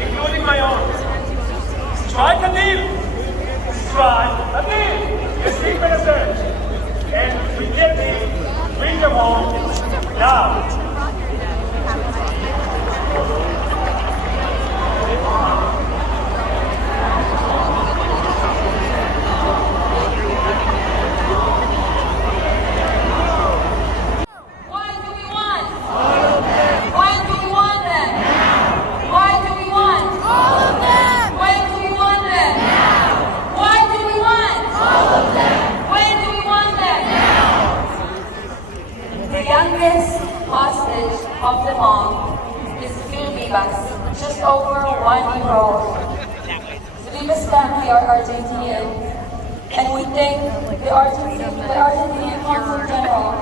including my own. Strike a deal! Strike a deal! The secret is search. And we get it, bring them home now. Of them all is Phil Vivas, just over 1 year old. The Vivas family are Argentinian, and we thank the Argentinian Consul General,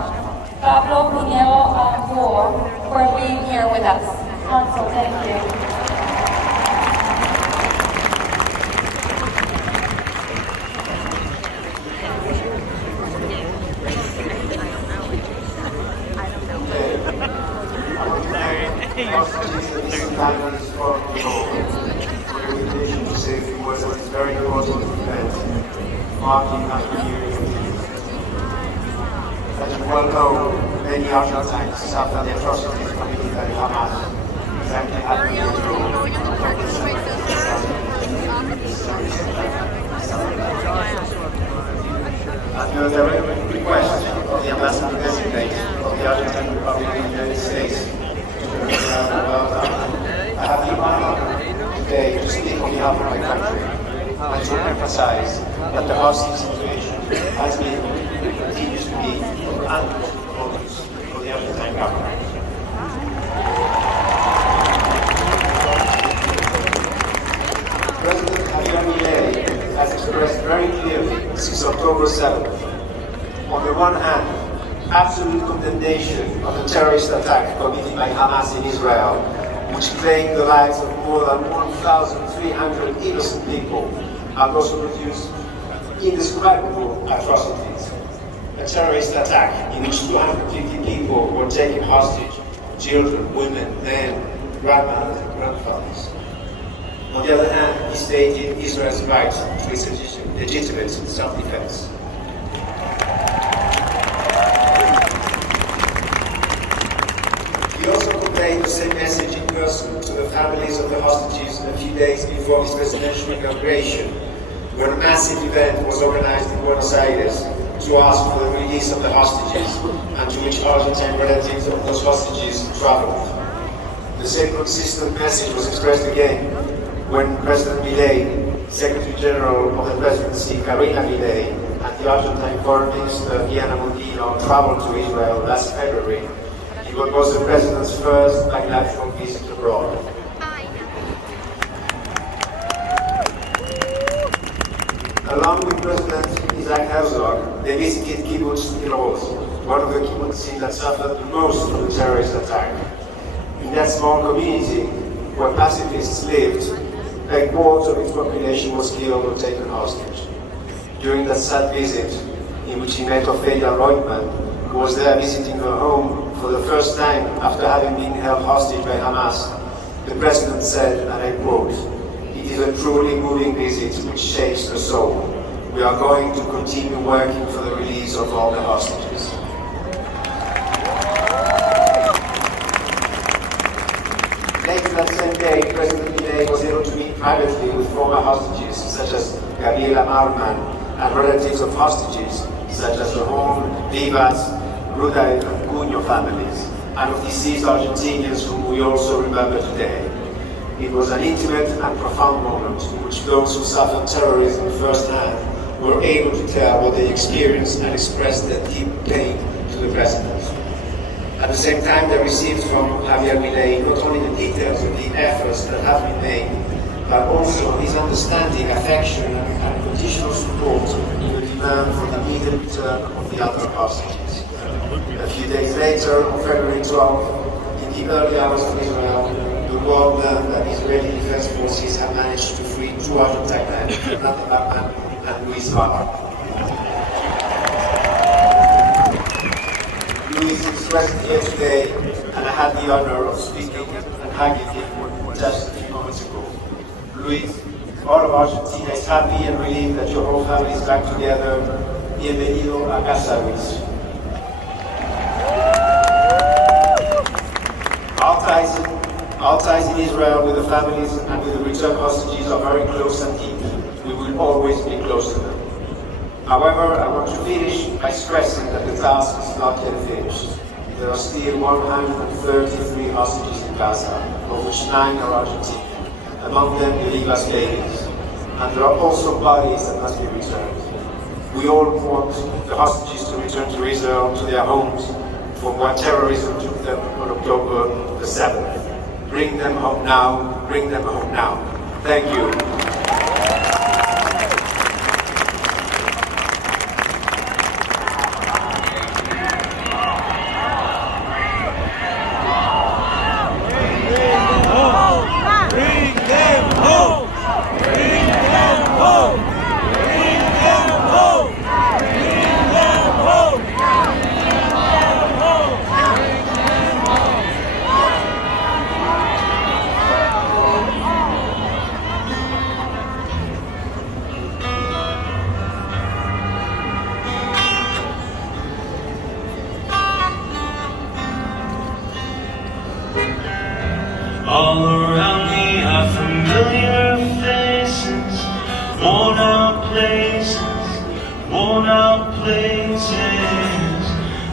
Pablo Pinero for being here with us. Consul, thank you. Families for to say a few words on this very important event, marking 100 years. As you well know, many Argentines suffer the atrocities committed by Hamas. Exactly happened in At the direct request of the ambassador designate of the Argentine Republic in the United States, I have the honor today to speak on behalf of my country and to emphasize that the hostage situation has been and continues to be of utmost importance for the Argentine government. President Javier Milei has expressed very clearly since October 7th, on the one hand, absolute condemnation of the terrorist attack committed by Hamas in Israel, which claimed the lives of more than 1,300 innocent people and also produced indescribable atrocities. A terrorist attack in which 250 people were taken hostage, children, women, men, grandmothers and grandfathers. On the other hand, he stated Israel's right to its legitimate self-defense. The same message in person to the families of the hostages a few days before his presidential inauguration, when a massive event was organized in Buenos Aires to ask for the release of the hostages, and to which Argentine relatives of those hostages traveled. The same consistent message was expressed again when President Milei, Secretary General of the Presidency Karina Milei, and the Argentine Foreign Minister Diana Mondino traveled to Israel last February. It was the President's first bilateral visit abroad. Along with President Isaac Herzog, they visited Kibbutz Tiroz, one of the kibbutzim that suffered the most from the terrorist attack. In that small community, where pacifists lived, a quarter of its population was killed or taken hostage. During that sad visit, in which he met Ophelia Reutemann, who was there visiting her home for the first time after having been held hostage by Hamas, the President said, and I quote, "It is a truly moving visit which shakes the soul. We are going to continue working for the release of all the hostages." Later that same day, President Milei was able to meet privately with former hostages such as Gabriela Marman and relatives of hostages such as the Home, Vivas, Ruda and Cunho families, and of deceased Argentinians whom we also remember today. It was an intimate and profound moment in which those who suffered terrorism firsthand were able to tell what they experienced and express their deep pain to the President. At the same time, they received from Javier Milei not only the details of the efforts that have been made, but also his understanding, affection, and unconditional support in the demand for the immediate return of the other hostages. A few days later, on February 12th, in the early hours of Israel, the world learned that Israeli defense forces have managed to free two Argentine men, Nathan Bachman and Luis Barr. Luis is present here today, and I had the honor of speaking and hugging him just a few moments months ago. Luis, all of Argentina is happy and relieved that your whole family is back together. Bienvenido a casa, Luis. Our ties in Israel with the families and with the returned hostages are very close and deep. We will always be close to them. However, I want to finish by stressing that the task is not yet finished. There are still 133 hostages in Plaza, of which 9 are Argentine, among them the Rivas babies. And there are also bodies that must be returned. We all want the hostages to return to Israel, to their homes, from where terrorism took them on October the 7th. Bring them home now, bring them home now. Thank you. All around me are familiar faces, worn out places,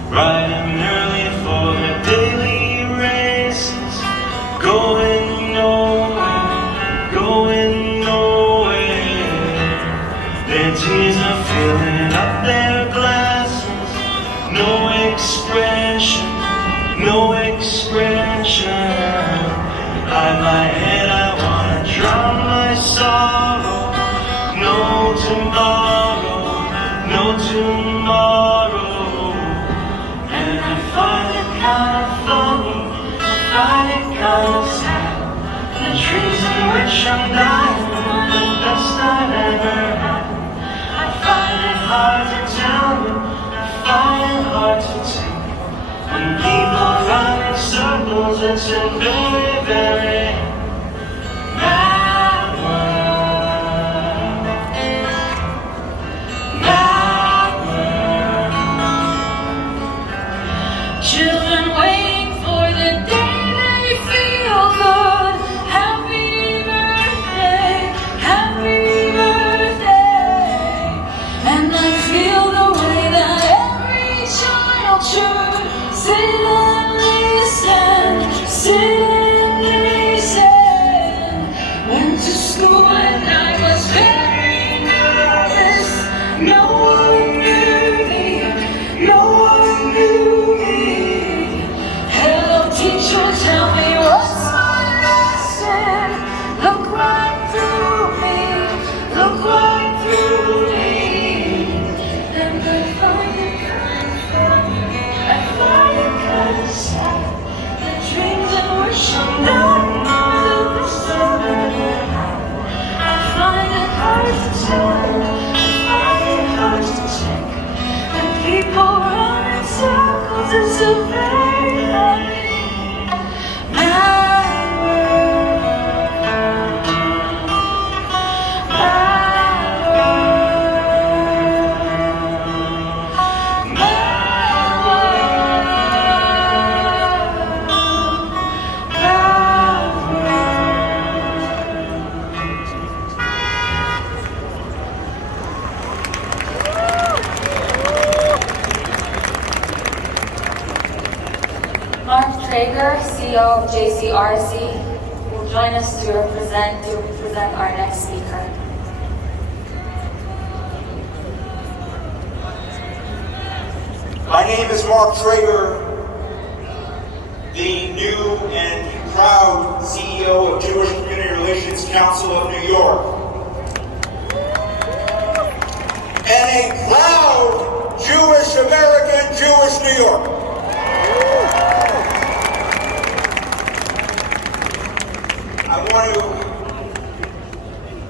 bright and early for their daily races, going nowhere, going nowhere. Their tears are filling up their glasses, no expression, no expression. Hide my head, I wanna drown my sorrow. No tomorrow, no tomorrow. And I find it kinda funny, I find it kinda sad. The dreams in which I'm dying are the best I've ever had. I find it hard to tell you, I find it hard to take. When people run in circles, it's a very, very mad world. Mad world. Children waiting for the day they feel good. Happy birthday, happy birthday. And I feel the way that every child should. Sit and listen, sit and listen. Went to school and I was very nervous. No one knew me, no one knew me. Hello teacher, tell me what's my lesson. Look right through me, look right through me. And I find it kind of funny, I find it kind of sad. The dreams in which I'm dying are the best I've ever had. I find it hard to tell, I find it hard to take. When people run in circles, it's a very mad world. Mad world. Mad Mark Traeger, CEO of JCRC, will join us to present our next speaker. My name is Mark Traeger, the new and proud CEO of Jewish Community Relations Council of New York. And a proud Jewish American, Jewish New York. I want to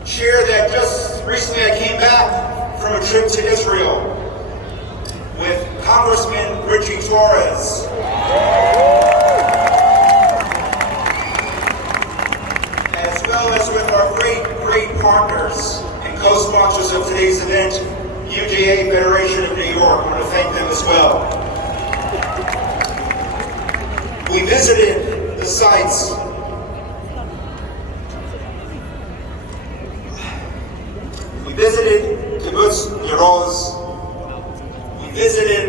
share that just recently I came back from a trip to Israel with Congressman Richie Torres. As well as with our great partners and co-sponsors of today's event, UJA Federation of New York. I want to thank them as well. We visited the sites. We visited Kibbutz Yeroz. We visited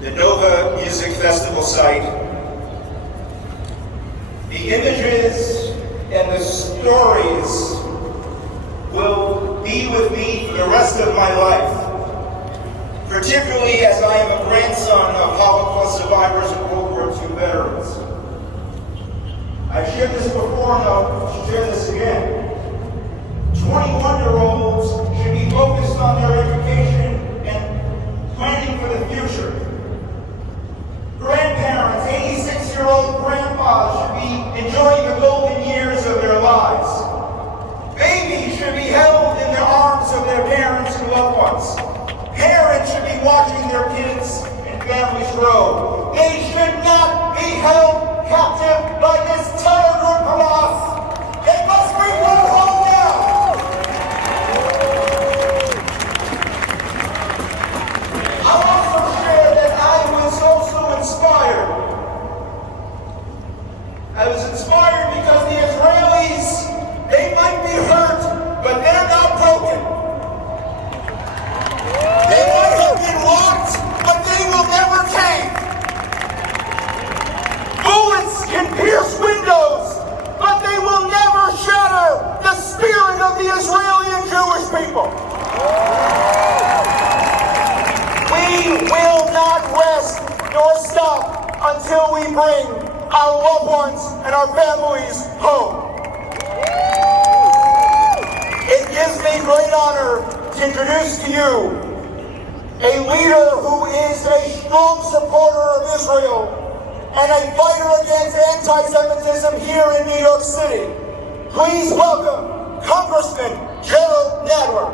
the Nova Music Festival site. The images and the stories will be with me for the rest of my life, particularly as I am a grandson of Holocaust survivors and World War II veterans. I've shared this before and I'll share this again. 21-year-olds should be focused on their education and planning for the future. Grandparents, 86-year-old grandpas should be enjoying the golden years of their lives. Babies should be held in the arms of their parents and loved ones. Parents should be watching their kids and families grow. They should not be held captive by this terror group Hamas. They must be brought home now. I'll also share that I was also inspired. I was inspired because the Israelis, they might be hurt, but they're not broken. They might have been locked, but they will never cave. Bullets can pierce windows, but they will never shatter the spirit of the Israeli and Jewish people. We will not rest nor stop until we bring our loved ones and our families home. It gives me great honor to introduce to you a leader who is a strong supporter of Israel and a fighter against anti-Semitism here in New York City. Please welcome Congressman Gerald Nadler.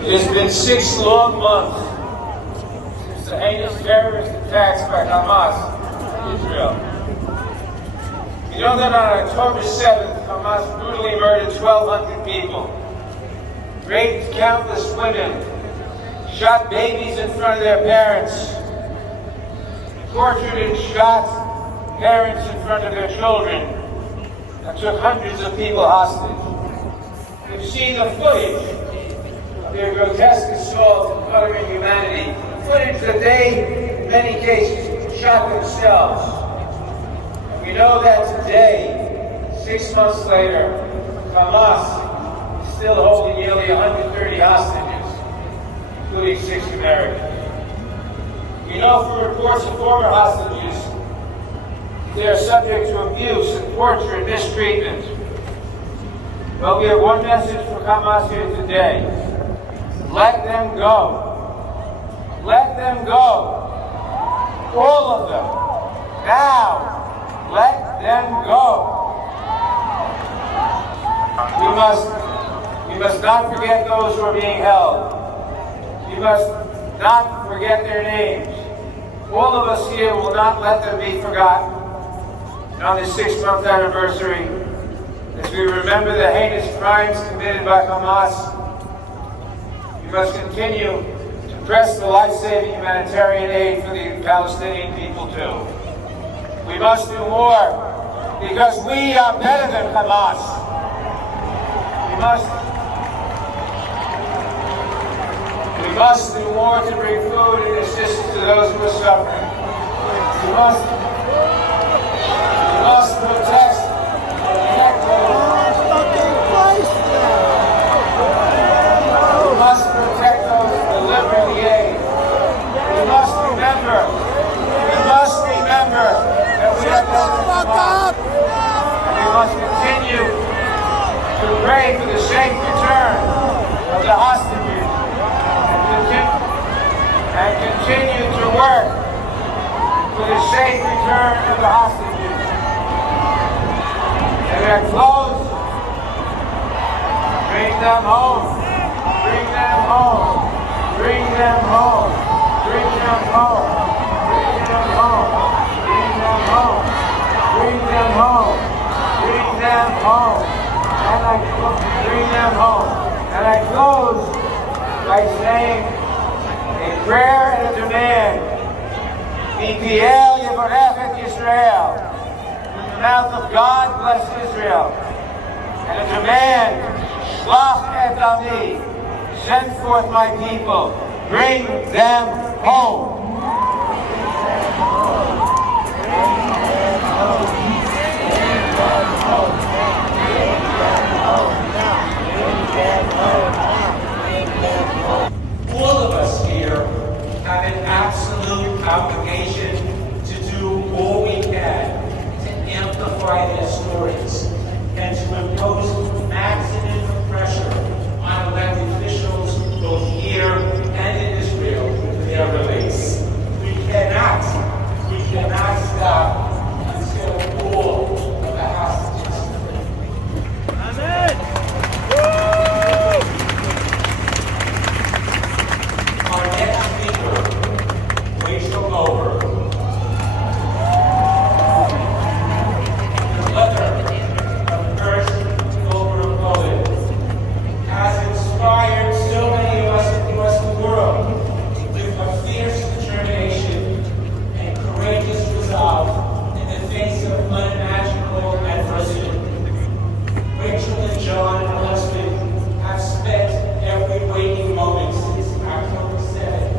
It has been 6 long months since the heinous terrorist attacks by Hamas in Israel. You know that on October 7th, Hamas brutally murdered 1,200 people, raped countless women, shot babies in front of their parents, tortured and shot parents in front of their children, and took hundreds of people hostage. We've seen the footage of their grotesque assault and utter inhumanity, footage that they, in many cases, shot themselves. And we know that today, 6 months later, Hamas is still holding nearly 130 hostages, including 6 Americans. We know from reports of former hostages they are subject to abuse and torture and mistreatment. Well, we have one message for Hamas here today. Let them go. Let them go. All of them. Now, let them go. We must not forget those who are being held. We must not forget their names. All of us here will not let them be forgotten. And on this 6-month anniversary, as we remember the heinous crimes committed by Hamas, we must continue to press the life-saving humanitarian aid for the Palestinian people too. We must do more because we are better than Hamas. We must do more to bring food and assistance to those who are suffering. We must protect those delivering the aid. We must remember that we are better. We must continue to pray for the safe return of the hostages and continue to work for the safe return of the hostages. And we are close. BringThem. them home. Bring them home. Bring them home. Bring them home. Bring them home. Bring them home. Bring them home. Bring them home. And I bring them home. And I close by saying a prayer and a demand. BPL Yevorefet Israel. In the mouth of God, bless Israel. And a demand, Shlach et Ami, send forth my people, bring them home. All of us here have an absolute obligation to do all we can to amplify their stories and to impose maximum pressure on elected officials both here and in Israel for their release. We cannot stop until all of the hostages. Amen. Our next speaker, Rachel Over. The mother of Hirsch Goldberg Poet has inspired so many of us across the world with a fierce determination and courageous resolve in the face of unimaginable adversity. Rachel and John, her husband, have spent every waking moment since October 7th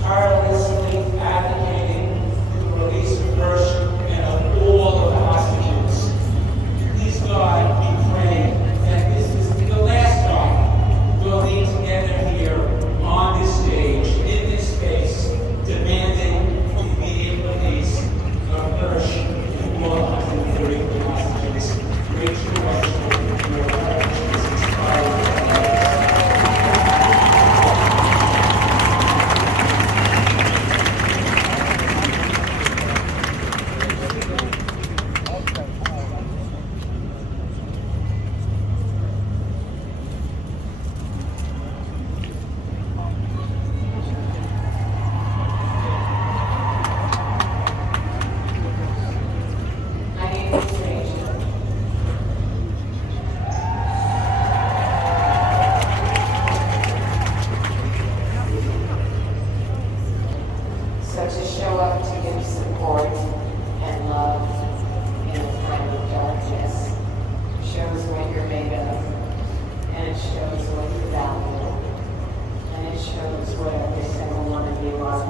tirelessly advocating for the release of Hirsch and of all of the hostages. Please God, we pray that this is the last time we'll be together here on this stage, in this space, demanding the immediate release of Hirsch and all 130 hostages. Rachel, your courage is inspiring. My name is Rachel. So to show up to give support and love in a time of darkness shows what you're made of, and it shows what you value, and it shows what every single one of you are.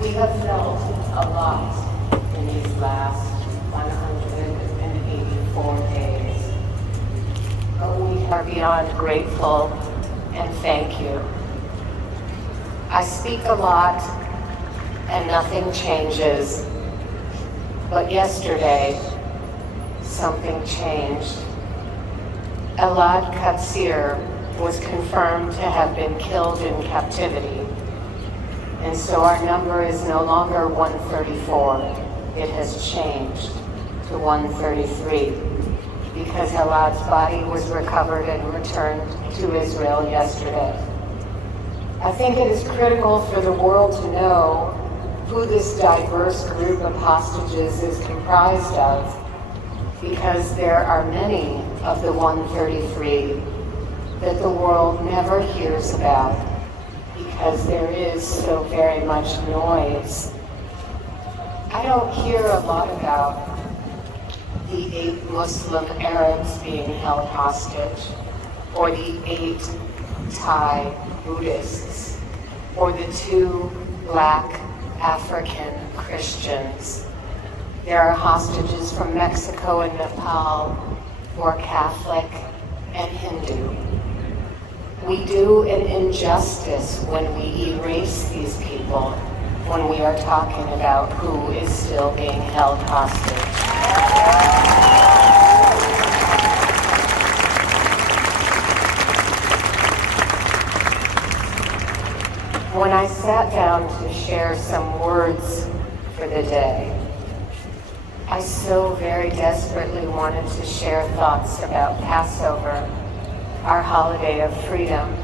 We have felt a lot in these last 184 days, but we are beyond grateful and thank you. I speak a lot and nothing changes, but yesterday something changed. Elad Katsir was confirmed to have been killed in captivity, and so our number is no longer 134. It has changed to 133 because Elad's body was recovered and returned to Israel yesterday. I think it is critical for the world to know who this diverse group of hostages is comprised of, because there are many of the 133 that the world never hears about because there is so very much noise. I don't hear a lot about the 8 Muslim Arabs being held hostage, or the 8 Thai Buddhists, or the 2 Black African Christians. There are hostages from Mexico and Nepal who are Catholic and Hindu. We do an injustice when we erase these people, when we are talking about who is still being held hostage. When I sat down to share some words for the day, I so very desperately wanted to share thoughts about Passover our holiday of freedom.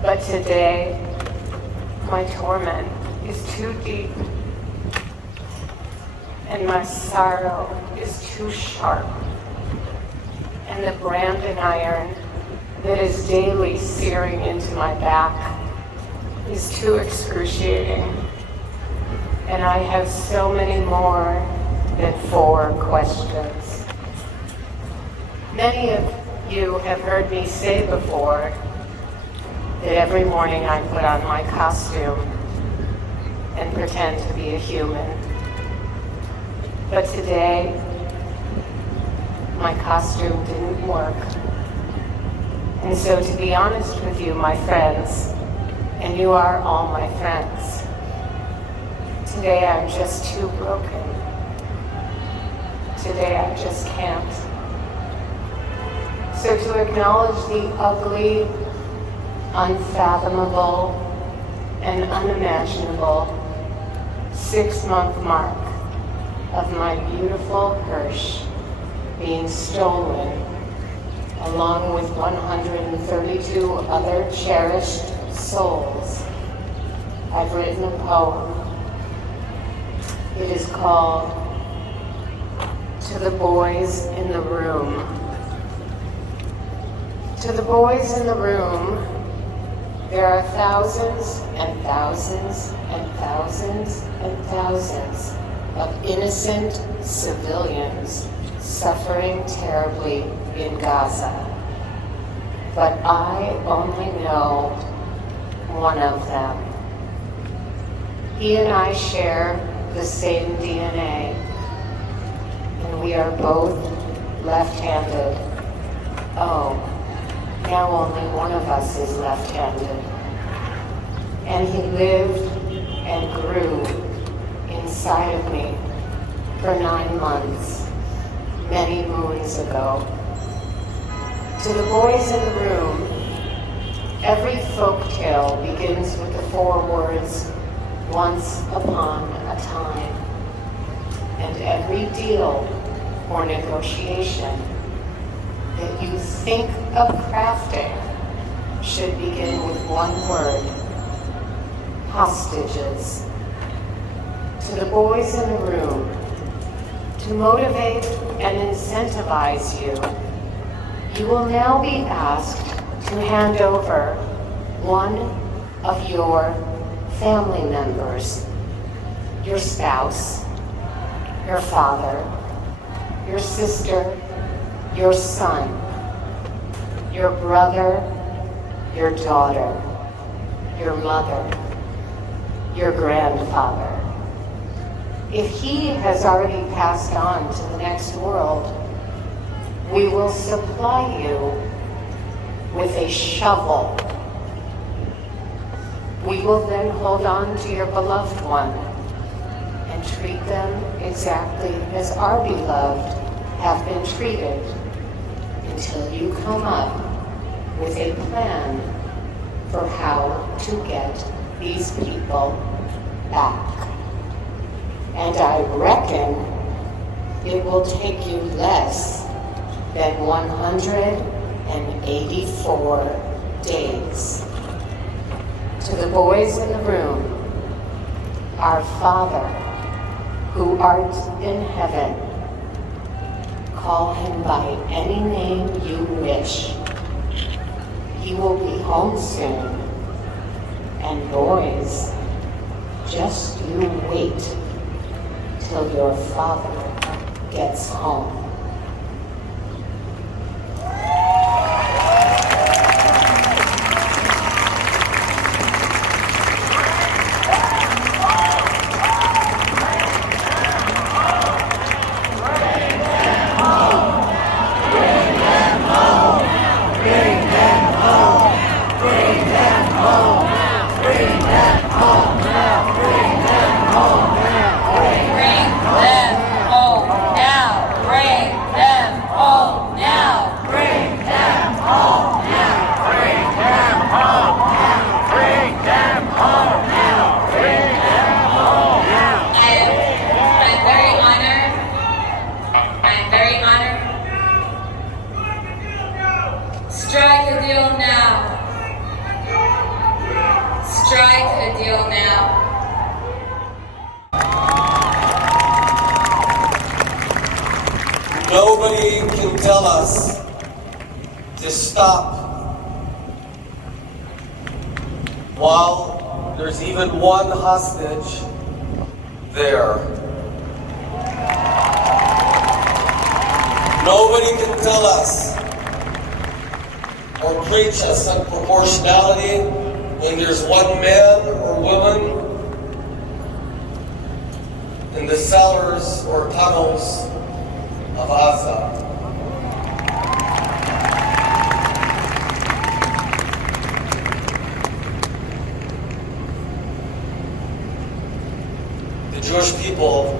But today, my torment is too deep, and my sorrow is too sharp, and the branding iron that is daily searing into my back is too excruciating. And I have so many more than 4 questions. Many of you have heard me say before that every morning I put on my costume and pretend to be a human. But today, my costume didn't work. And so, to be honest with you, my friends, and you are all my friends, today I'm just too broken. Today I just can't. So to acknowledge the ugly, unfathomable, and unimaginable 6-month mark of my beautiful Hirsch being stolen, along with 132 other cherished souls, I've written a poem. It is called To the Boys in the Room. To the boys in the room, there are thousands and thousands and thousands and thousands of innocent civilians suffering terribly in Gaza. But I only know one of them. He and I share the same DNA, and we are both left-handed. Oh, now only one of us is left-handed. And he lived and grew inside of me for 9 months, many moons ago. To the boys in the room, every folk tale begins with the 4 words, once upon a time. And every deal or negotiation that you think of crafting should begin with 1 word, hostages. To the boys in the room, to motivate and incentivize you, you will now be asked to hand over one of your family members, your spouse, your father, your sister, your son, your brother, your daughter, your mother, your grandfather. If he has already passed on to the next world, we will supply you with a shovel. We will then hold on to your beloved one and treat them exactly as our beloved have been treated until you come up with a plan for how to get these people back. And I reckon it will take you less than 184 days. To the boys in the room, our Father, who art in heaven, call him by any name you wish. He will be home soon. And boys, just you wait till your father gets home. Bring them home now. Bring Strike a deal now. Strike a deal now. Nobody can tell us to stop while there's even one hostage there. Nobody can tell us or preach a sense of proportionality when there's one man or woman in the cellars or tunnels of Gaza. The Jewish people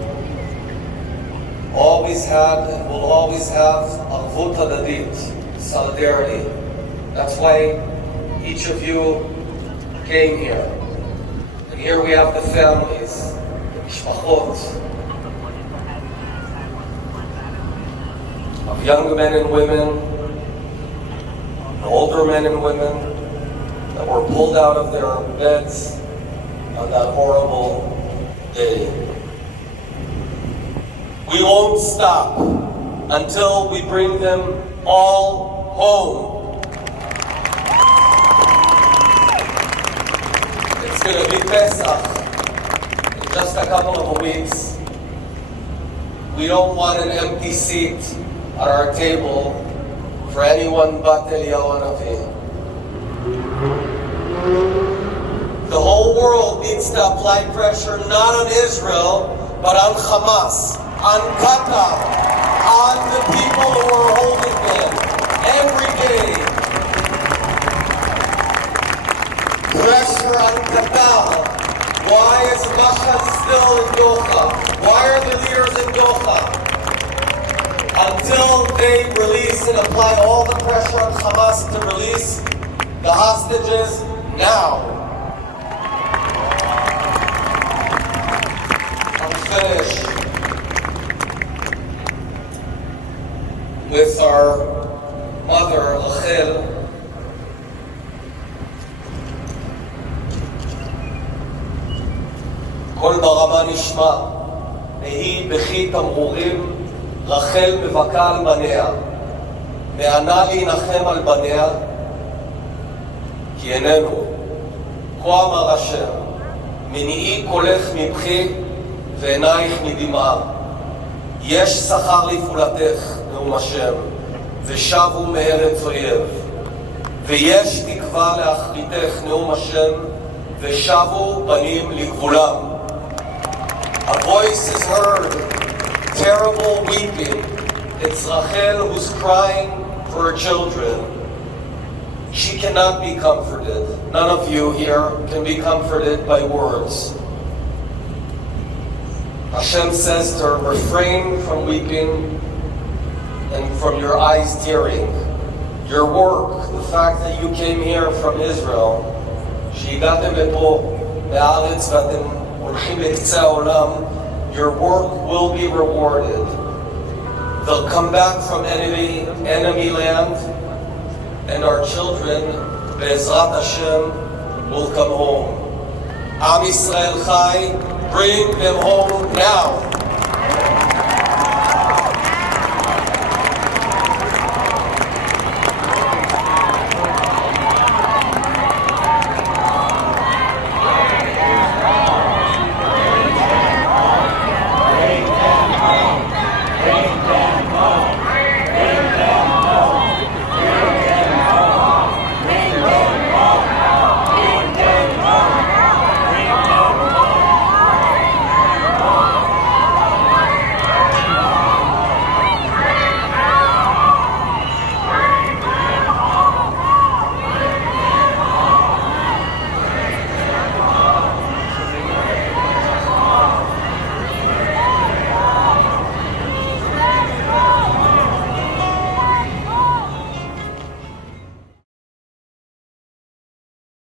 always had and will always have arvut hadadit, solidarity. That's why each of you came here. And here we have the families, the mishpachot, of young men and women, and older men and women that were pulled out of their beds on that horrible day. We won't stop until we bring them all home. It's going to be Pesach in just a couple of weeks. We don't want an empty seat at our table for anyone but Eliyahu Hanavi. The whole world needs to apply pressure not on Israel, but on Hamas, on Qatar, on the people who are holding them every day. Pressure on Qatar. Why is Russia still in Doha? Why are the leaders in Doha? Until they release and apply all the pressure on Hamas to release the hostages now. I'm finished with our mother, Rachel. כל ברמה נשמע, והיא בכי תמרורים, רחל מבכה על בניה, וענה להנחם על בניה, כי איננו, כה אמר השם, מניעי קולך מבכי, ועינייך מדמעה. יש שכר לפעולתך, נאום השם, ושבו מארץ אויב. ויש תקווה לאחריתך, נאום השם, ושבו בנים לגבולם. A voice is heard, terrible weeping. It's Rachel who's crying for her children. She cannot be comforted. None of you here can be comforted by words. Hashem says to her, refrain from weeping and from your eyes tearing. Your work, the fact that you came here from Israel, שהגעתם לפה בארץ ואתם הולכים לקצה העולם, your work will be rewarded. They'll come back from enemy land, and our children, Be'ezrat Hashem, will come home. Am Yisrael Chai, bring them home now.